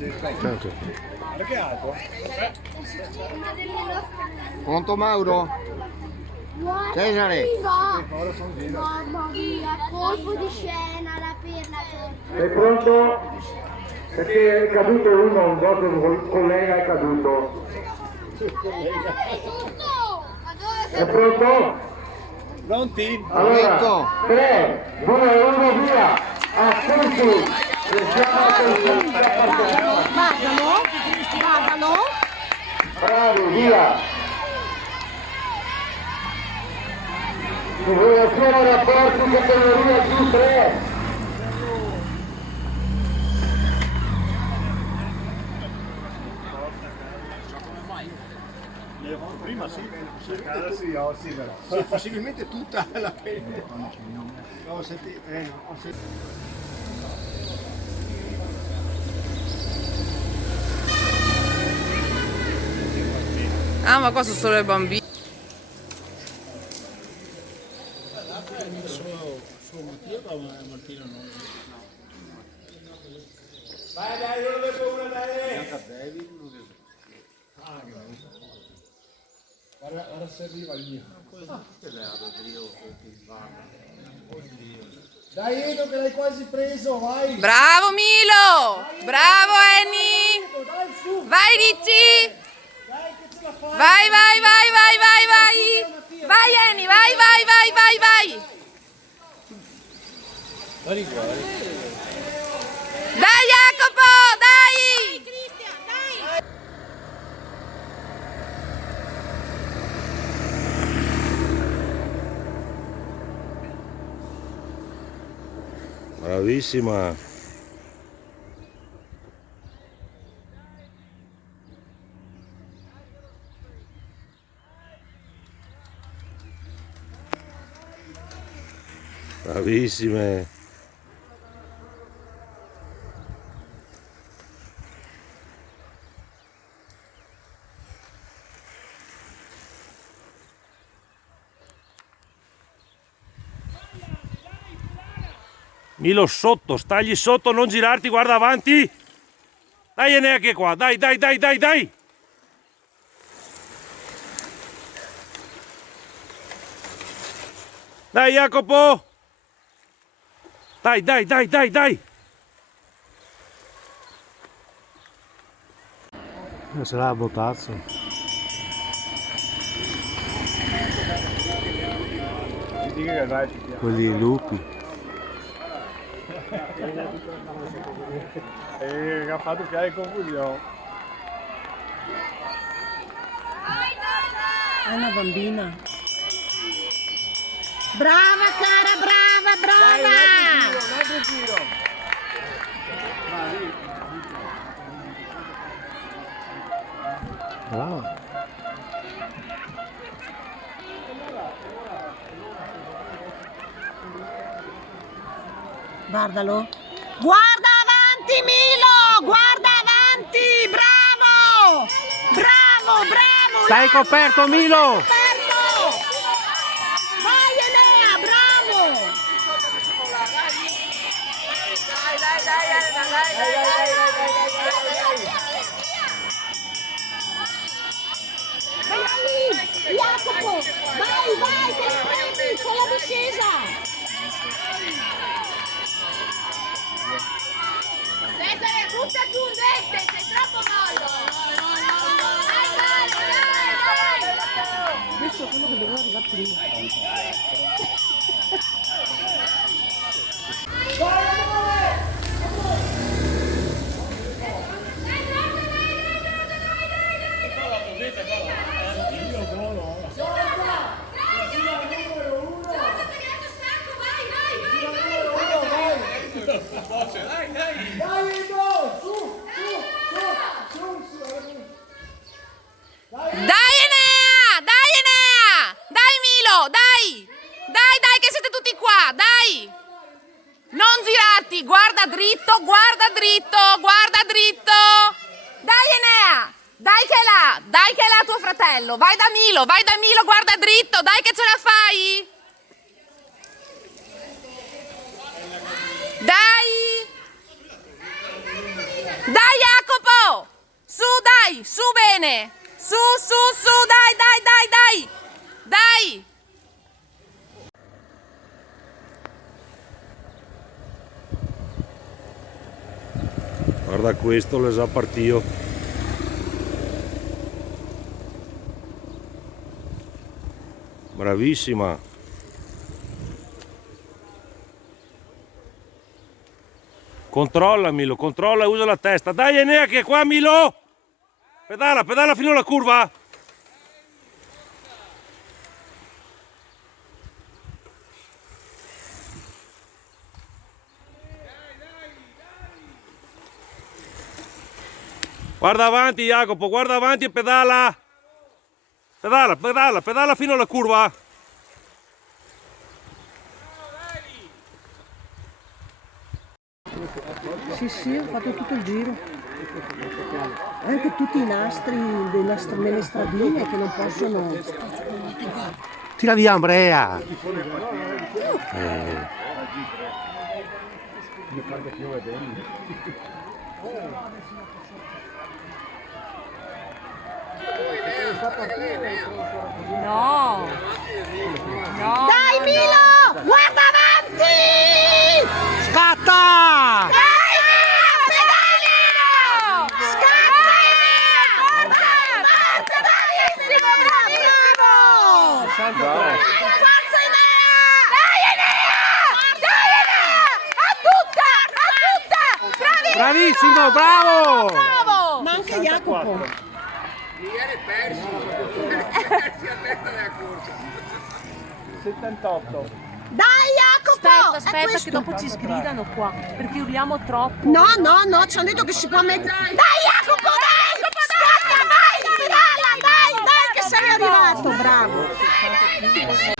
Certo. Perché alto? Pronto Mauro? Cesare? Mamma mia, colpo di scena, la perla. Sei pronto? Perché è caduto uno, un vostro collega è caduto. È pronto? Pronti? Allora, 3, 2, 1, via! A tutti! Guardalo. Bravi, via! Divulgazione rapporti categoria Q3. Prima sì, sì, però. Sì, possibilmente tutta la pelle. Ho sentito, ho sentito. Ah, ma qua sono solo le bambine. Vai dai, io non avevo paura dai! Guarda se arriva il mio. Dai Edo che l'hai quasi preso, vai! Bravo Milo! Bravo Eni! Dai su! Vai Ricci! Dai che ce la fai! Vai! Vai Eni, vai! Dai Jacopo, dai! Bravissima. Bravissime. Milo sotto, stagli sotto, non girarti, guarda avanti. Dai Enea che qua, dai. Dai Jacopo. Dai. Se l'ha bottazzo. Quelli lupi. Ha fatto creare confusione. È una bambina. Brava cara, brava! Un altro giro. Brava. Guardalo. Guarda avanti Milo! Guarda avanti! Bravo! Stai coperto Milo! Coperto! Vai Enea, bravo! Vai, Jacopo! Vai, te la prendi! C'è la discesa! Cesare, butta giù un veste, sei troppo mollo! Dai! Questo è quello che doveva arrivare prima. Dai Enea! Dai Milo, dai! Dai che siete tutti qua, dai! Non girarti, guarda dritto! Dai Enea! Dai che è là tuo fratello! Vai da Milo, guarda dritto! Dai che ce la fai! Dai! Dai Jacopo! Su, dai, su bene. Su, dai, dai, dai, dai. Dai. Guarda questo, le sa partito. Bravissima. Controlla Milo, controlla e usa la testa. Dai Enea che è qua Milo! Pedala, pedala fino alla curva. Guarda avanti Jacopo, guarda avanti e pedala. Pedala, pedala, pedala fino alla curva. Sì, sì, ho fatto tutto il giro. Anche tutti i nastri nelle stradine che non possono. Tira via Andrea. No. No. Dai Milo! Guarda avanti! Scatta! Dai Milo! Pedalino! Scatta! Forza! Bravissimo! Bravissimo! Forza Enea! Dai Enea! Dai Enea! A tutta! Bravissimo! Bravissimo, bravo! Bravo. Manca Jacopo. Ieri persi a testa della corsa. 78. Dai Jacopo! Aspetta, È aspetta questo. che dopo ci sgridano qua, perché urliamo troppo. No, no, no, ci hanno detto che si può mettere. Dai Jacopo, dai! Scatta, vai! Pedala, dai, dai che sei arrivato, bravo!